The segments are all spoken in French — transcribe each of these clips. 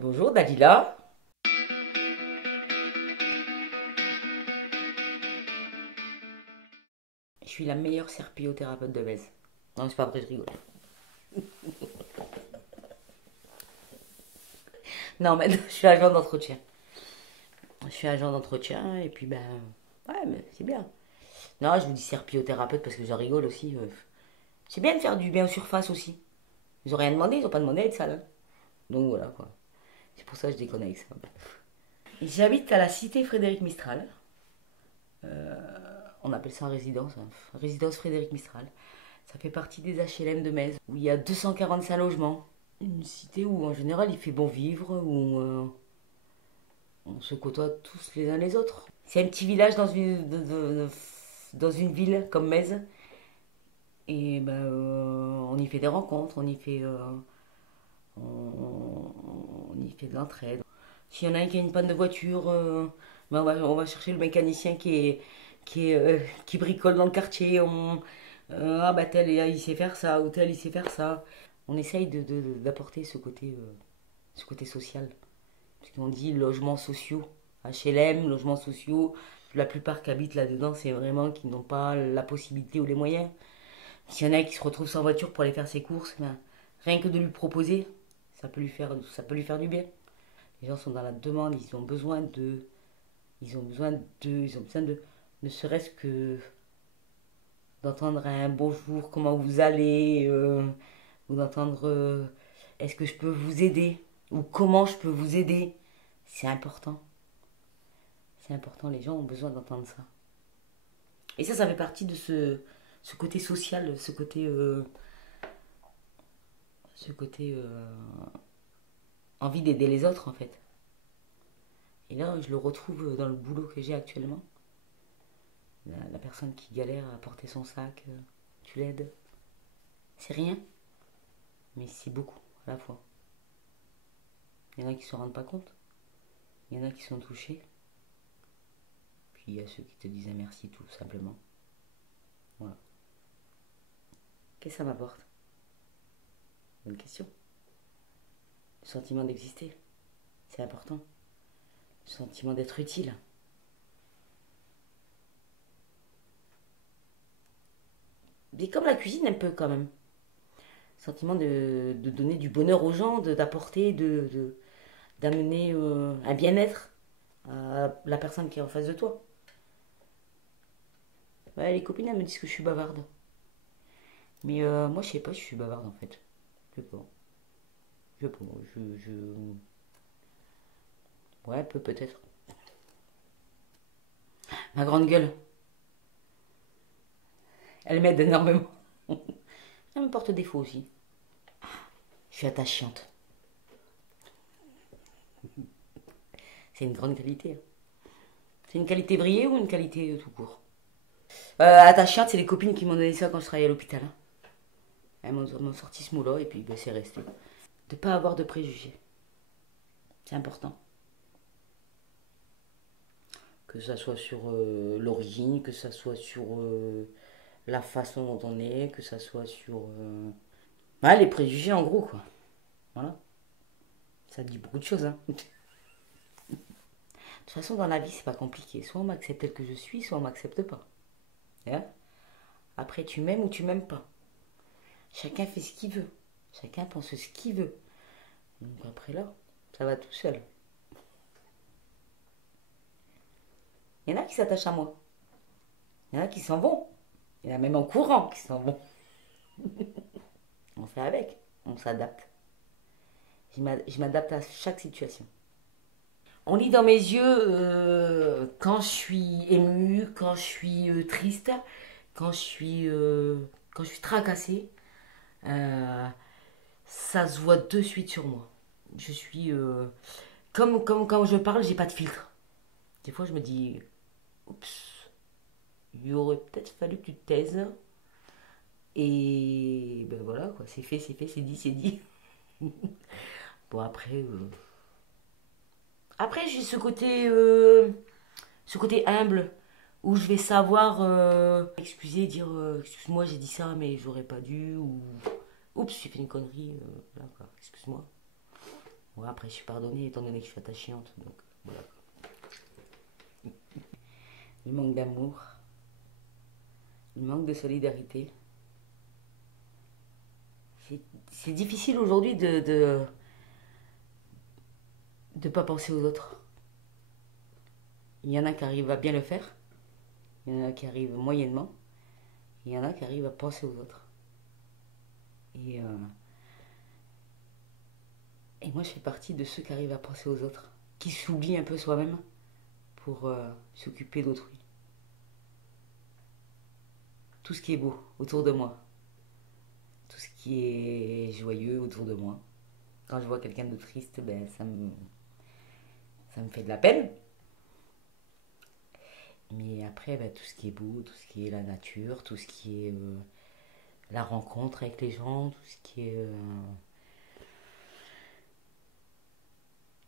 Bonjour Dalila. Je suis la meilleure serpillothérapeute de Metz. Non, c'est pas vrai, je rigole. Non, mais je suis agent d'entretien. Je suis agent d'entretien et puis ben. Ouais, mais c'est bien. Non, je vous dis serpillothérapeute parce que j'en rigole aussi. C'est bien de faire du bien aux surfaces aussi. Ils ont rien demandé, ils ont pas demandé à être sale, hein. Donc voilà quoi. C'est pour ça que je déconne avec ça. J'habite à la cité Frédéric Mistral. On appelle ça résidence, hein. Résidence Frédéric Mistral. Ça fait partie des HLM de Metz, où il y a 245 logements. Une cité où en général il fait bon vivre, où on se côtoie tous les uns les autres. C'est un petit village dans une ville comme Metz. Et ben, on y fait des rencontres, on y fait de l'entraide. S'il y en a un qui a une panne de voiture, ben on va chercher le mécanicien qui bricole dans le quartier. Ah bah tel il sait faire ça, ou tel il sait faire ça. On essaye d'apporter ce côté social. Parce qu'on dit logements sociaux, HLM, logements sociaux. La plupart qui habitent là-dedans, c'est vraiment qui n'ont pas la possibilité ou les moyens. S'il y en a qui se retrouvent sans voiture pour aller faire ses courses, ben, rien que de lui proposer, ça peut lui faire du bien. Les gens sont dans la demande, ils ont besoin de, ne serait-ce que d'entendre un bonjour, comment vous allez, ou d'entendre est-ce que je peux vous aider, ou comment je peux vous aider. C'est important. C'est important, les gens ont besoin d'entendre ça. Et ça fait partie de ce côté social, ce côté envie d'aider les autres en fait. Et là, je le retrouve dans le boulot que j'ai actuellement. La personne qui galère à porter son sac, tu l'aides. C'est rien, mais c'est beaucoup à la fois. Il y en a qui ne se rendent pas compte, il y en a qui sont touchés, puis il y a ceux qui te disent un merci tout simplement. Voilà. Qu'est-ce que ça m'apporte? Bonne question. Le sentiment d'exister, c'est important. Le sentiment d'être utile. Mais comme la cuisine un peu quand même. Le sentiment de donner du bonheur aux gens, d'apporter, d'amener un bien-être à la personne qui est en face de toi. Ouais, les copines elles me disent que je suis bavarde. Mais moi je sais pas si je suis bavarde en fait. Je sais pas. Je sais pas. Ouais, peut-être. Ma grande gueule, elle m'aide énormément. Elle me porte défaut aussi. Je suis attachante. C'est une grande qualité, hein. C'est une qualité brillée ou une qualité tout court? Attachante, c'est les copines qui m'ont donné ça quand je travaillais à l'hôpital, hein. Elles m'ont sorti ce mot-là et puis ben, c'est resté. De pas avoir de préjugés. C'est important. Que ça soit sur l'origine, que ça soit sur la façon dont on est, que ça soit sur... Ouais, les préjugés en gros, quoi. Voilà. Ça dit beaucoup de choses, hein. De toute façon, dans la vie, c'est pas compliqué. Soit on m'accepte tel que je suis, soit on m'accepte pas. Hein. Après, tu m'aimes ou tu m'aimes pas. Chacun fait ce qu'il veut. Chacun pense ce qu'il veut. Donc après là, ça va tout seul. Il y en a qui s'attachent à moi. Il y en a qui s'en vont. Il y en a même en courant qui s'en vont. On fait avec. On s'adapte. Je m'adapte à chaque situation. On lit dans mes yeux quand je suis émue, quand je suis triste, quand quand je suis tracassée. Euh, Ça se voit de suite sur moi. Je suis comme quand je parle, j'ai pas de filtre. Des fois, je me dis, oups, il aurait peut-être fallu que tu te taises. Et ben voilà, quoi, c'est fait, c'est dit, c'est dit. Bon, après j'ai ce côté humble où je vais savoir excuser, dire excuse-moi, j'ai dit ça, mais j'aurais pas dû. Ou oups, j'ai fait une connerie, voilà, quoi, excuse-moi. Bon, après, je suis pardonnée étant donné que je suis attachante. Donc, voilà. Il manque d'amour. Il manque de solidarité. C'est difficile aujourd'hui de pas penser aux autres. Il y en a qui arrivent à bien le faire. Il y en a qui arrivent moyennement. Il y en a qui arrivent à penser aux autres. Et, euh, et moi, je fais partie de ceux qui arrivent à penser aux autres. Qui s'oublient un peu soi-même pour s'occuper d'autrui. Tout ce qui est beau autour de moi. Tout ce qui est joyeux autour de moi. Quand je vois quelqu'un de triste, ben, ça me fait de la peine. Mais après, ben, tout ce qui est beau, tout ce qui est la nature, tout ce qui est la rencontre avec les gens, tout ce qui est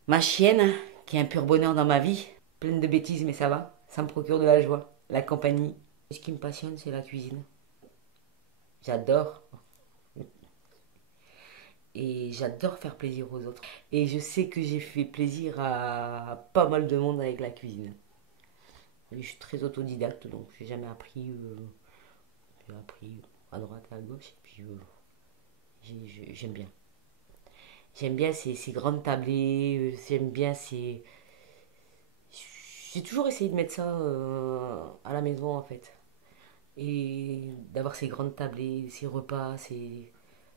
ma chienne, hein, qui est un pur bonheur dans ma vie, pleine de bêtises, mais ça va, ça me procure de la joie, la compagnie. Ce qui me passionne, c'est la cuisine. J'adore. Et j'adore faire plaisir aux autres. Et je sais que j'ai fait plaisir à pas mal de monde avec la cuisine. Et je suis très autodidacte, donc j'ai jamais appris. J'ai appris à droite, à gauche, et puis j'aime bien. J'aime bien ces grandes tablées, j'aime bien ces... J'ai toujours essayé de mettre ça à la maison en fait. Et d'avoir ces grandes tablées, ces repas,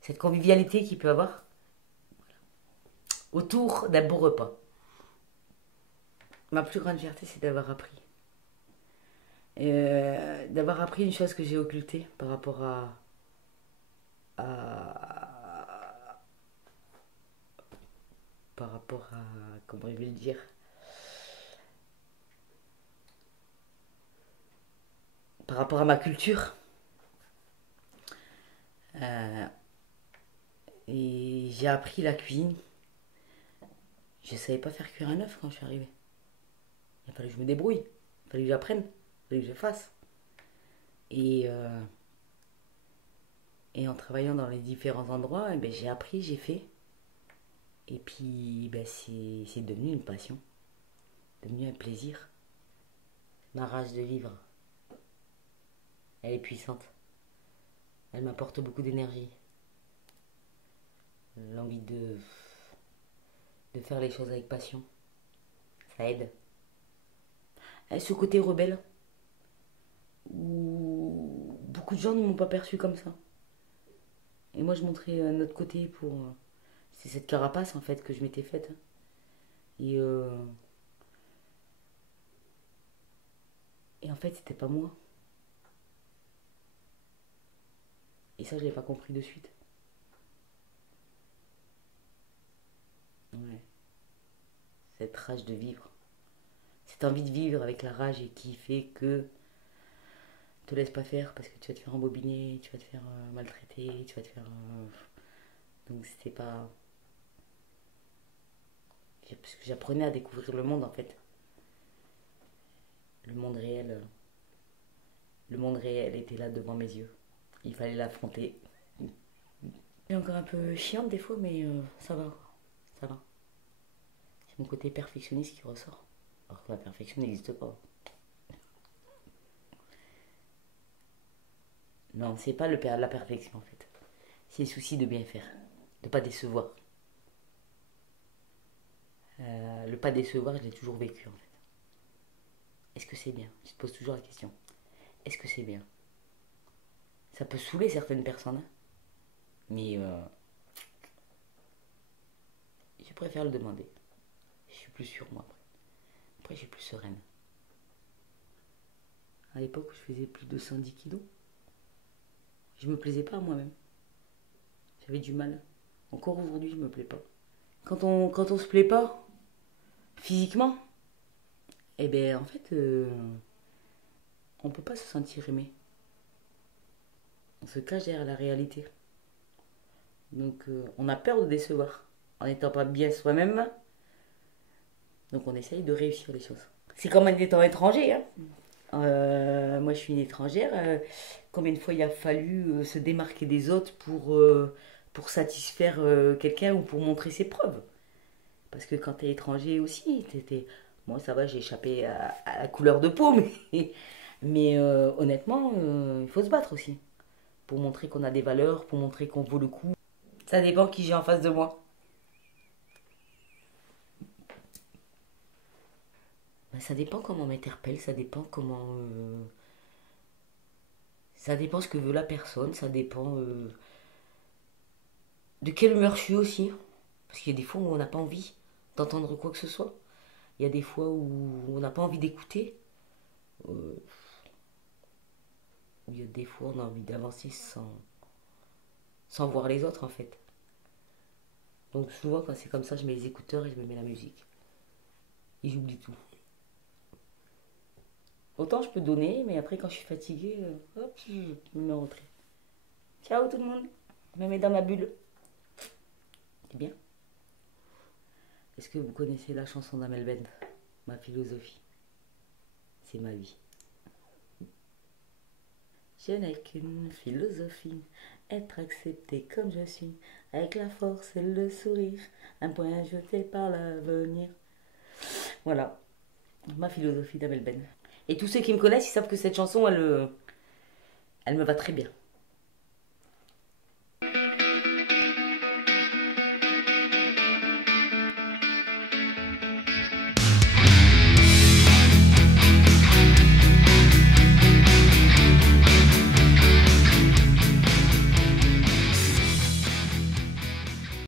cette convivialité qu'il peut avoir autour d'un bon repas. Ma plus grande fierté, c'est d'avoir appris. D'avoir appris une chose que j'ai occultée par rapport à par rapport à, comment je vais le dire, par rapport à ma culture. Euh, et j'ai appris la cuisine. Je savais pas faire cuire un œuf quand je suis arrivée. Il fallait que je me débrouille. Il fallait que j'apprenne. Il fallait que je fasse. Et, euh, et en travaillant dans les différents endroits, eh ben, j'ai appris, j'ai fait. Et puis ben, c'est devenu une passion. Devenu un plaisir. Ma rage de vivre, elle est puissante. Elle m'apporte beaucoup d'énergie. L'envie de faire les choses avec passion. Ça aide. Et ce côté rebelle, où beaucoup de gens ne m'ont pas perçu comme ça. Et moi, je montrais un autre côté pour... c'est cette carapace, en fait, que je m'étais faite. Et, euh, et en fait, c'était pas moi. Et ça, je l'ai pas compris de suite. Ouais. Cette rage de vivre. Cette envie de vivre avec la rage et qui fait que te laisse pas faire parce que tu vas te faire embobiner, tu vas te faire maltraiter, tu vas te faire... Donc c'était pas... Parce que j'apprenais à découvrir le monde en fait. Le monde réel. Le monde réel était là devant mes yeux. Il fallait l'affronter. C'est encore un peu chiante des fois, mais ça va. Ça va. C'est mon côté perfectionniste qui ressort. Alors que la perfection n'existe pas. Non, c'est pas la perfection en fait. C'est le souci de bien faire. De pas décevoir. Le pas décevoir, je l'ai toujours vécu en fait. Est-ce que c'est bien? Tu te poses toujours la question. Est-ce que c'est bien? Ça peut saouler certaines personnes, hein, mais je préfère le demander. Je suis plus sûre moi. Après, je suis plus sereine. À l'époque, je faisais plus de 110 kilos. Je me plaisais pas à moi-même. J'avais du mal. Encore aujourd'hui, je me plais pas. Quand on se plaît pas, physiquement, eh ben en fait, on peut pas se sentir aimé. On se cache derrière la réalité. Donc on a peur de décevoir. En n'étant pas bien soi-même, donc on essaye de réussir les choses. C'est comme en étant étranger. Hein. Moi je suis une étrangère. Combien de fois il a fallu se démarquer des autres pour satisfaire quelqu'un ou pour montrer ses preuves. Parce que quand t'es étranger aussi, moi ça va, j'ai échappé à la couleur de peau, mais honnêtement, il faut se battre aussi. Pour montrer qu'on a des valeurs, pour montrer qu'on vaut le coup. Ça dépend qui j'ai en face de moi. Ben, ça dépend comment on m'interpelle, ça dépend comment... ça dépend ce que veut la personne, ça dépend de quelle humeur je suis aussi. Parce qu'il y a des fois où on n'a pas envie d'entendre quoi que ce soit. Il y a des fois où on n'a pas envie d'écouter. Euh, il y a des fois où on a envie d'avancer sans voir les autres en fait. Donc souvent quand c'est comme ça, je mets les écouteurs et je me mets la musique. Et j'oublie tout. Autant je peux donner, mais après quand je suis fatiguée, hop, je me mets en retrait. Ciao tout le monde. Je me mets dans ma bulle. C'est bien. Est-ce que vous connaissez la chanson d'Amel Bent? Ma philosophie, c'est ma vie. Je n'ai qu'une philosophie, être accepté comme je suis, avec la force et le sourire, un point jeté par l'avenir. Voilà, ma philosophie d'Amel Ben. Et tous ceux qui me connaissent, ils savent que cette chanson, elle me va très bien.